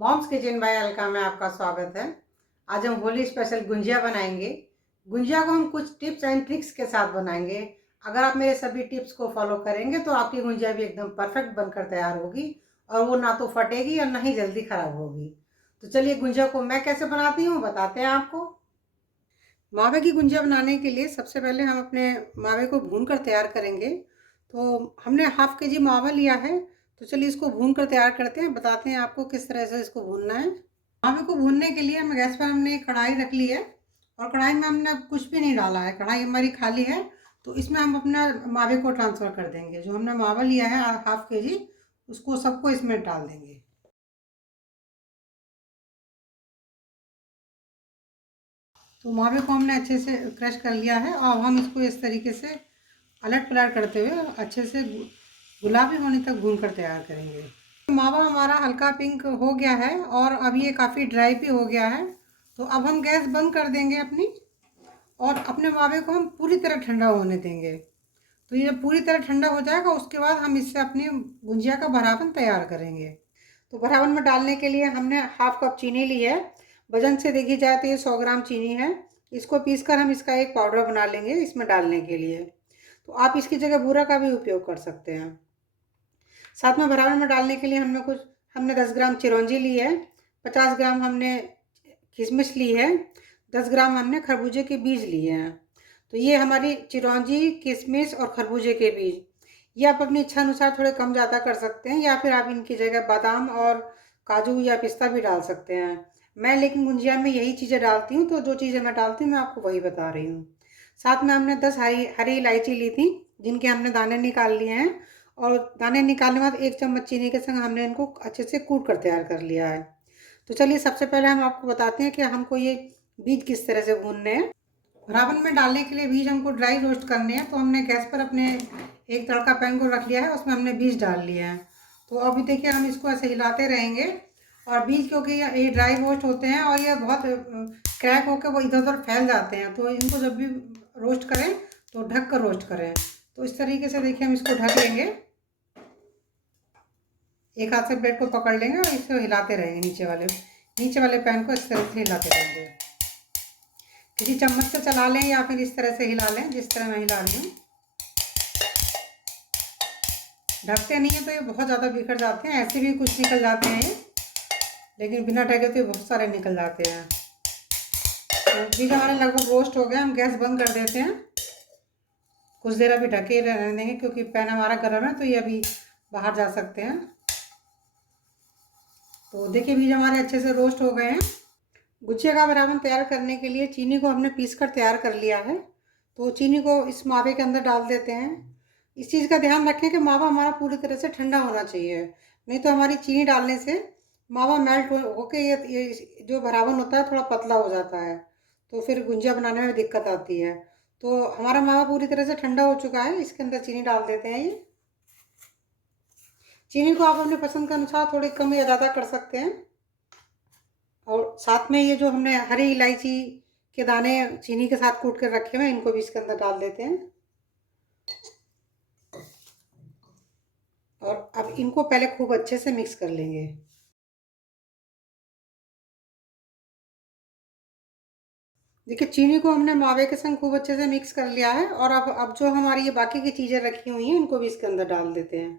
Moms kitchen bye Alka में आपका स्वागत है। आज हम होली स्पेशल गुंजिया बनाएंगे। गुंजिया को हम कुछ टिप्स एंड ट्रिक्स के साथ बनाएंगे। अगर आप मेरे सभी टिप्स को फॉलो करेंगे तो आपकी गुंजिया भी एकदम परफेक्ट बनकर तैयार होगी और वो ना तो फटेगी और ना ही जल्दी खराब होगी। तो चलिए गुंजिया को मैं कैसे बनाती हूँ बताते हैं आपको। मावे की गुंजिया बनाने के लिए सबसे पहले हम अपने मावे को भून कर तैयार करेंगे। तो हमने हाफ के जी मावा लिया है। तो चलिए इसको भून कर तैयार करते हैं, बताते हैं आपको किस तरह से इसको भूनना है। मावे को भूनने के लिए हम गैस पर हमने एक कढ़ाई रख ली है और कढ़ाई में हमने कुछ भी नहीं डाला है, कढ़ाई हमारी खाली है। तो इसमें हम अपना मावे को ट्रांसफ़र कर देंगे। जो हमने मावा लिया है हाफ के जी, उसको सबको इसमें डाल देंगे। तो मावे को हमने अच्छे से क्रश कर लिया है और अब हम इसको इस तरीके से अलट पलट करते हुए अच्छे से गुलाबी होने तक भून कर तैयार करेंगे। मावा हमारा हल्का पिंक हो गया है और अब ये काफ़ी ड्राई भी हो गया है। तो अब हम गैस बंद कर देंगे अपनी और अपने मावे को हम पूरी तरह ठंडा होने देंगे। तो ये पूरी तरह ठंडा हो जाएगा उसके बाद हम इससे अपनी गुंजिया का भरावन तैयार करेंगे। तो भरावन में डालने के लिए हमने हाफ कप चीनी ली है। वजन से देखी जाए तो ये 100 ग्राम चीनी है। इसको पीसकर हम इसका एक पाउडर बना लेंगे इसमें डालने के लिए। तो आप इसकी जगह बूरा का भी उपयोग कर सकते हैं। साथ में भरावन में डालने के लिए हमने 10 ग्राम चिरौंजी ली है, 50 ग्राम हमने किशमिश ली है, 10 ग्राम हमने खरबूजे के बीज लिए हैं। तो ये हमारी चिरौंजी, किशमिश और खरबूजे के बीज, ये आप अपनी इच्छा अनुसार थोड़े कम ज़्यादा कर सकते हैं या फिर आप इनकी जगह बादाम और काजू या पिस्ता भी डाल सकते हैं। मैं लेकिन गुंजिया में यही चीज़ें डालती हूँ, तो जो चीज़ें मैं डालती हूँ मैं आपको वही बता रही हूँ। साथ में हमने 10 हरी इलायची ली थी, जिनके हमने दाने निकाल लिए हैं और दाने निकालने के बाद 1 चम्मच चीनी के संग हमने इनको अच्छे से कूट कर तैयार कर लिया है। तो चलिए सबसे पहले हम आपको बताते हैं कि हमको ये बीज किस तरह से भूनने हैं। रावन में डालने के लिए बीज हमको ड्राई रोस्ट करने हैं। तो हमने गैस पर अपने एक तड़का पैन को रख लिया है, उसमें हमने बीज डाल लिए हैं। तो अभी देखिए हम इसको ऐसे हिलाते रहेंगे और बीज क्योंकि ये ड्राई रोस्ट होते हैं और ये बहुत क्रैक होकर वो इधर उधर फैल जाते हैं, तो इनको जब भी रोस्ट करें तो ढक कर रोस्ट करें। तो इस तरीके से देखिए हम इसको ढक लेंगे, एक हाथ से ब्रेड को पकड़ लेंगे और इसको हिलाते रहेंगे। नीचे वाले पैन को इस तरह से हिलाते रहेंगे। किसी चम्मच से चला लें या फिर इस तरह से हिला लें जिस तरह मैं हिला रही हूँ। ढकते नहीं है तो ये बहुत ज़्यादा बिखर जाते हैं, ऐसे भी कुछ निकल जाते हैं ये, लेकिन बिना ढके तो ये बहुत सारे निकल जाते हैं। तो बीज हमारे लगभग रोस्ट हो गए, हम गैस बंद कर देते हैं। कुछ देर अभी ढके रहने देंगे क्योंकि पैन हमारा गर्म है तो ये अभी बाहर जा सकते हैं। तो देखिए बीज हमारे अच्छे से रोस्ट हो गए हैं। गुजिया का भरावन तैयार करने के लिए चीनी को हमने पीस कर तैयार कर लिया है। तो चीनी को इस मावे के अंदर डाल देते हैं। इस चीज़ का ध्यान रखें कि मावा हमारा पूरी तरह से ठंडा होना चाहिए, नहीं तो हमारी चीनी डालने से मावा मेल्ट होके ये जो भरावन होता है थोड़ा पतला हो जाता है, तो फिर गुंजिया बनाने में दिक्कत आती है। तो हमारा मावा पूरी तरह से ठंडा हो चुका है, इसके अंदर चीनी डाल देते हैं। ये चीनी को आप अपने पसंद के अनुसार थोड़ी कम या ज़्यादा कर सकते हैं। और साथ में ये जो हमने हरी इलायची के दाने चीनी के साथ कूट कर रखे हुए हैं, इनको भी इसके अंदर डाल देते हैं। और अब इनको पहले खूब अच्छे से मिक्स कर लेंगे। देखिए चीनी को हमने मावे के संग खूब अच्छे से मिक्स कर लिया है और अब जो हमारी ये बाकी की चीज़ें रखी हुई हैं इनको भी इसके अंदर डाल देते हैं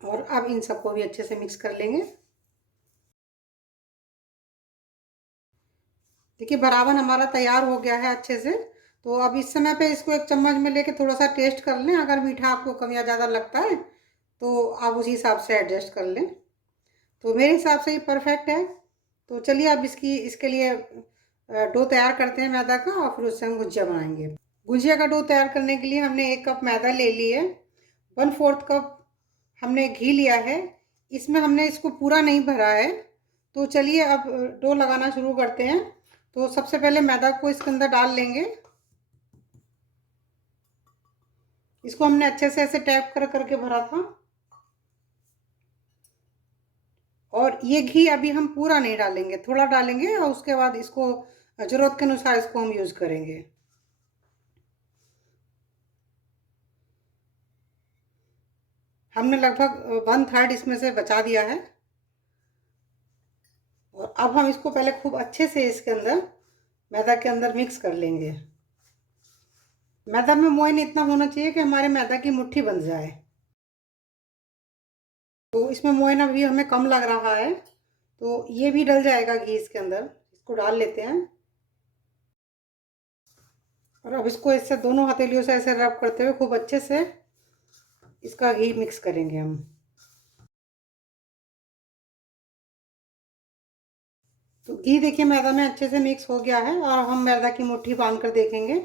और अब इन सबको भी अच्छे से मिक्स कर लेंगे। देखिए भरावन हमारा तैयार हो गया है अच्छे से। तो अब इस समय पे इसको एक चम्मच में लेके थोड़ा सा टेस्ट कर लें, अगर मीठा आपको कम या ज़्यादा लगता है तो आप उसी हिसाब से एडजस्ट कर लें। तो मेरे हिसाब से ये परफेक्ट है। तो चलिए अब इसके लिए डो तैयार करते हैं मैदा का और फिर उससे हम गुजिया बनाएंगे। गुजिया का डो तैयार करने के लिए हमने 1 कप मैदा ले लिए, 1/4 कप हमने घी लिया है। इसमें हमने इसको पूरा नहीं भरा है। तो चलिए अब डो लगाना शुरू करते हैं। तो सबसे पहले मैदा को इसके अंदर डाल लेंगे। इसको हमने अच्छे से ऐसे टैप कर करके भरा था और ये घी अभी हम पूरा नहीं डालेंगे, थोड़ा डालेंगे और उसके बाद इसको ज़रूरत के अनुसार इसको हम यूज़ करेंगे। हमने लगभग 1/3 इसमें से बचा दिया है। और अब हम इसको पहले खूब अच्छे से इसके अंदर मैदा के अंदर मिक्स कर लेंगे। मैदा में मोइन इतना होना चाहिए कि हमारे मैदा की मुट्ठी बन जाए। तो इसमें मोइन अभी हमें कम लग रहा है, तो ये भी डल जाएगा घी इसके अंदर। इसको डाल लेते हैं और अब इसको इससे दोनों हथेलियों से ऐसे रब करते हुए खूब अच्छे से इसका घी मिक्स करेंगे हम। तो घी देखिए मैदा में अच्छे से मिक्स हो गया है और हम मैदा की मुट्ठी बांध कर देखेंगे।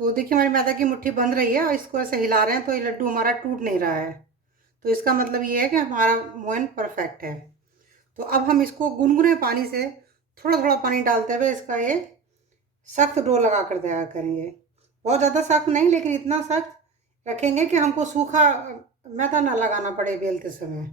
तो देखिए हमारी मैदा की मुट्ठी बंध रही है और इसको ऐसे हिला रहे हैं तो ये लड्डू हमारा टूट नहीं रहा है। तो इसका मतलब ये है कि हमारा मोइन परफेक्ट है। तो अब हम इसको गुनगुने पानी से थोड़ा थोड़ा पानी डालते हुए इसका ये सख्त डो लगा कर तैयार करेंगे। बहुत ज़्यादा सख्त नहीं, लेकिन इतना सख्त रखेंगे कि हमको सूखा मैदा ना लगाना पड़े बेलते समय।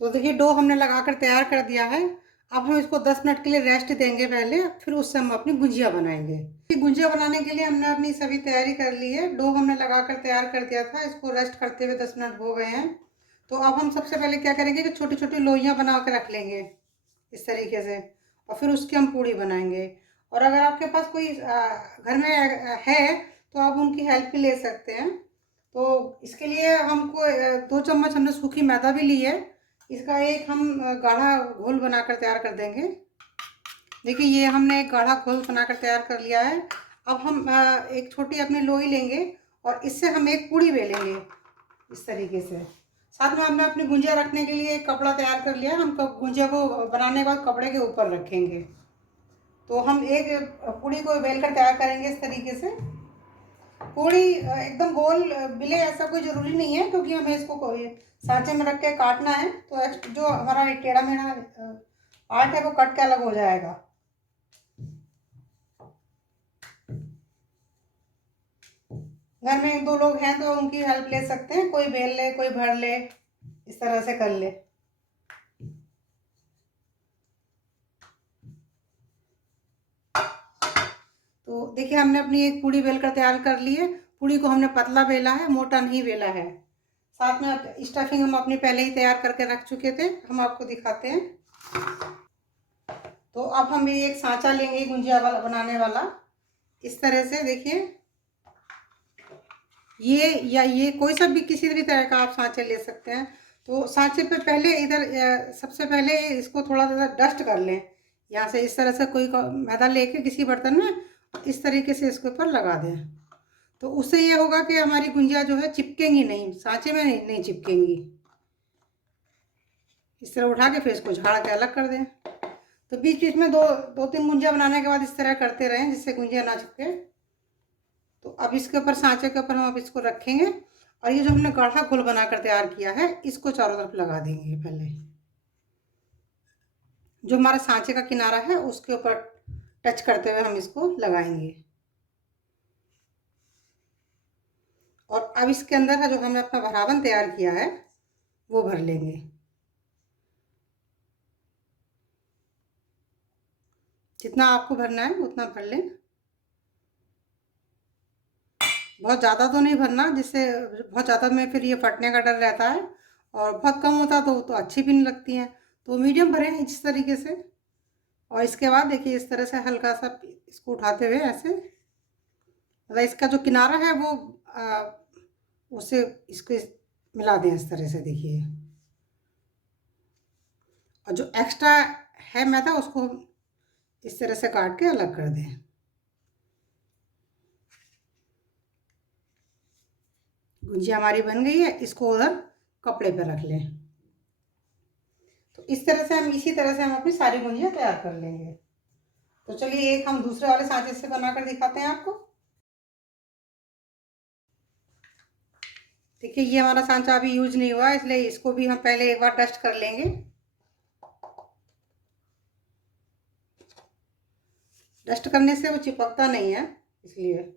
तो देखिए डो हमने लगाकर तैयार कर दिया है। अब हम इसको 10 मिनट के लिए रेस्ट देंगे पहले, फिर उससे हम अपनी गुंजिया बनाएंगे। गुंजिया बनाने के लिए हमने अपनी सभी तैयारी कर ली है। डो हमने लगाकर तैयार कर दिया था, इसको रेस्ट करते हुए 10 मिनट हो गए हैं। तो अब हम सबसे पहले क्या करेंगे कि छोटी छोटी लोइयाँ बना कर रख लेंगे इस तरीके से, और फिर उसकी हम पूड़ी बनाएंगे। और अगर आपके पास कोई घर में है तो आप उनकी हेल्प भी ले सकते हैं। तो इसके लिए हमको 2 चम्मच हमने सूखी मैदा भी ली है। इसका एक हम गाढ़ा घोल बनाकर तैयार कर देंगे। देखिए ये हमने एक गाढ़ा घोल बनाकर तैयार कर लिया है। अब हम एक छोटी अपनी लोई लेंगे और इससे हम एक पूड़ी बेलेंगे इस तरीके से। साथ में हमने अपनी गुंजिया रखने के लिए एक कपड़ा तैयार कर लिया। हम गुंजिया को बनाने के बाद कपड़े के ऊपर रखेंगे। तो हम एक पूड़ी को बेलकर तैयार करेंगे इस तरीके से। पूड़ी एकदम गोल बिले ऐसा कोई ज़रूरी नहीं है, क्योंकि हमें इसको कोई सांचे में रख के काटना है। तो जो हमारा टेढ़ा मेढ़ा पार्ट है वो कट के अलग हो जाएगा। घर में 1-2 लोग हैं तो उनकी हेल्प ले सकते हैं, कोई बेल ले कोई भर ले, इस तरह से कर ले। तो देखिए हमने अपनी एक पूड़ी बेलकर तैयार कर ली है। पूड़ी को हमने पतला बेला है, मोटा नहीं बेला है। साथ में स्टफिंग हम अपनी पहले ही तैयार करके रख चुके थे, हम आपको दिखाते हैं। तो अब हम ये एक सांचा लेंगे गुंजिया वाला बनाने वाला, इस तरह से। देखिए ये या ये कोई सा भी किसी भी तरह का आप सांचे ले सकते हैं। तो सांचे पे पहले इधर सबसे पहले इसको थोड़ा सा डस्ट कर लें। यहाँ से इस तरह से कोई मैदा लेके किसी बर्तन में इस तरीके से इसके ऊपर लगा दें। तो उससे ये होगा कि हमारी गुंजिया जो है चिपकेंगी नहीं, सांचे में नहीं चिपकेंगी। इस तरह उठा के फिर इसको झाड़ के अलग कर दें। तो बीच बीच में 2-3 गुंजिया बनाने के बाद इस तरह करते रहें जिससे गुंजिया ना चिपके। तो अब इसके ऊपर सांचे के ऊपर हम अब इसको रखेंगे और ये जो हमने गाढ़ा घोल बनाकर तैयार किया है इसको चारों तरफ लगा देंगे। पहले जो हमारा सांचे का किनारा है उसके ऊपर टच करते हुए हम इसको लगाएंगे। और अब इसके अंदर जो हमने अपना भरावन तैयार किया है वो भर लेंगे। जितना आपको भरना है उतना भर लें। बहुत ज़्यादा तो नहीं भरना, जिससे बहुत ज़्यादा में फिर ये फटने का डर रहता है, और बहुत कम होता तो अच्छी भी नहीं लगती हैं। तो मीडियम भरें इस तरीके से। और इसके बाद देखिए इस तरह से हल्का सा इसको उठाते हुए ऐसे, मतलब इसका जो किनारा है वो उसे इसको मिला दें इस तरह से। देखिए और जो एक्स्ट्रा है मैदा उसको इस तरह से काट के अलग कर दें। गुंजिया हमारी बन गई है, इसको उधर कपड़े पर रख लें। तो इस तरह से इसी तरह से हम अपनी सारी गुंजिया तैयार कर लेंगे। तो चलिए एक हम दूसरे वाले सांचे से बनाकर दिखाते हैं आपको। देखिए ये हमारा सांचा अभी यूज नहीं हुआ, इसलिए इसको भी हम पहले एक बार डस्ट कर लेंगे। डस्ट करने से वो चिपकता नहीं है, इसलिए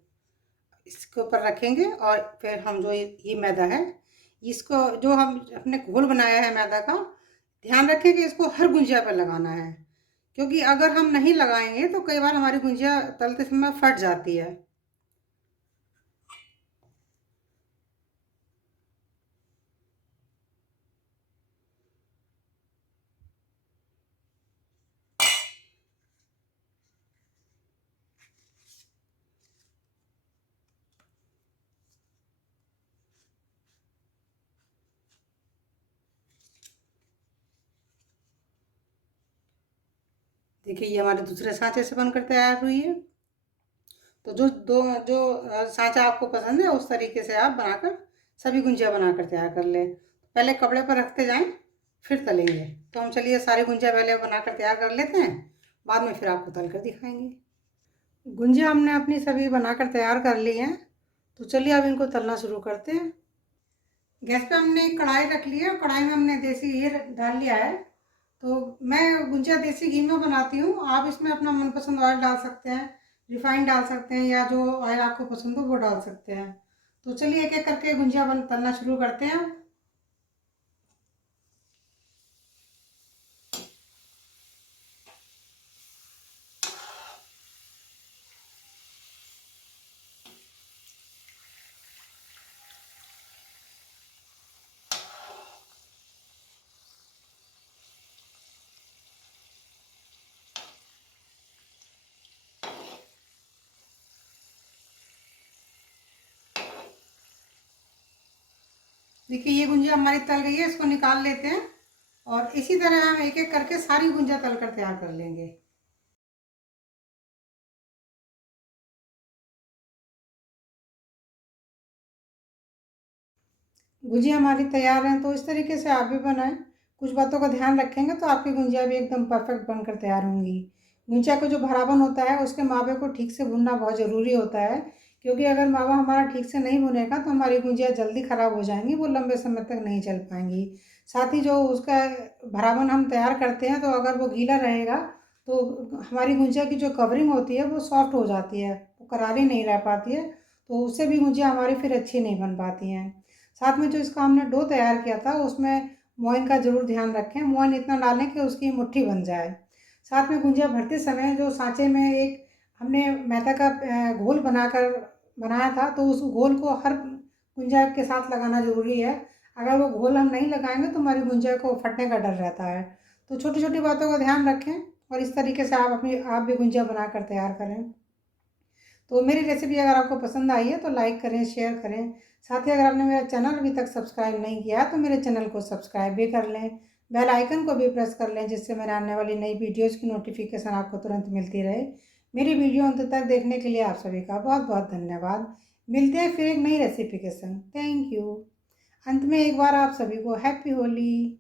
इसके ऊपर रखेंगे। और फिर हम जो ये मैदा है इसको जो हम अपने घोल बनाया है मैदा का, ध्यान रखें कि इसको हर गुंजिया पर लगाना है। क्योंकि अगर हम नहीं लगाएंगे तो कई बार हमारी गुंजिया तलते समय फट जाती है। देखिए ये हमारे दूसरे सांचे से बनकर तैयार हुई है। तो जो सांचा आपको पसंद है उस तरीके से आप बनाकर सभी गुंजिया बनाकर तैयार कर लें। पहले कपड़े पर रखते जाएं, फिर तलेंगे। तो हम चलिए सारी गुंजिया पहले बनाकर तैयार कर लेते हैं, बाद में फिर आपको तल कर दिखाएंगे। गुंजिया हमने अपनी सभी बनाकर तैयार कर ली हैं, तो चलिए अब इनको तलना शुरू करते हैं। गैस पे हमने एक कढ़ाई रख ली है, कढ़ाई में हमने देसी घी डाल लिया है। तो मैं गुंजिया देसी घी में बनाती हूँ, आप इसमें अपना मनपसंद ऑयल डाल सकते हैं, रिफाइंड डाल सकते हैं, या जो ऑयल आपको पसंद हो वो डाल सकते हैं। तो चलिए एक एक करके गुंजिया तलना शुरू करते हैं। देखिए ये गुंजिया हमारी तल गई है, इसको निकाल लेते हैं। और इसी तरह हम एक एक करके सारी गुंजिया तल कर तैयार कर लेंगे। गुजिया हमारी तैयार हैं, तो इस तरीके से आप भी बनाएं। कुछ बातों का ध्यान रखेंगे तो आपकी गुंजिया भी एकदम परफेक्ट बनकर तैयार होंगी। गुंजिया का जो भरावन होता है उसके मावे को ठीक से भुनना बहुत ज़रूरी होता है, क्योंकि अगर मावा हमारा ठीक से नहीं भुनेगा तो हमारी गुंजिया जल्दी ख़राब हो जाएंगी, वो लंबे समय तक नहीं चल पाएंगी। साथ ही जो उसका भरावन हम तैयार करते हैं, तो अगर वो गीला रहेगा तो हमारी गुंजिया की जो कवरिंग होती है वो सॉफ्ट हो जाती है, वो करारी नहीं रह पाती है, तो उससे भी गुंजिया हमारी फिर अच्छी नहीं बन पाती हैं। साथ में जो इसका हमने डो तैयार किया था उसमें मोइन का ज़रूर ध्यान रखें, मोइन इतना डालें कि उसकी मुट्ठी बन जाए। साथ में गुंजिया भरते समय जो सांचे में एक हमने मैदा का घोल बनाया था, तो उस घोल को हर गुंजिया के साथ लगाना ज़रूरी है। अगर वो घोल हम नहीं लगाएंगे तो हमारी गुंजिया को फटने का डर रहता है। तो छोटी छोटी बातों का ध्यान रखें और इस तरीके से आप भी गुंजिया बनाकर तैयार करें। तो मेरी रेसिपी अगर आपको पसंद आई है तो लाइक करें, शेयर करें। साथ ही अगर आपने मेरा चैनल अभी तक सब्सक्राइब नहीं किया है तो मेरे चैनल को सब्सक्राइब भी कर लें, बेल आइकन को भी प्रेस कर लें, जिससे मेरे आने वाली नई वीडियोज़ की नोटिफिकेशन आपको तुरंत मिलती रहे। मेरी वीडियो अंत तक देखने के लिए आप सभी का बहुत बहुत धन्यवाद। मिलते हैं फिर एक नई रेसिपी के संग। Thank you. अंत में एक बार आप सभी को हैप्पी होली।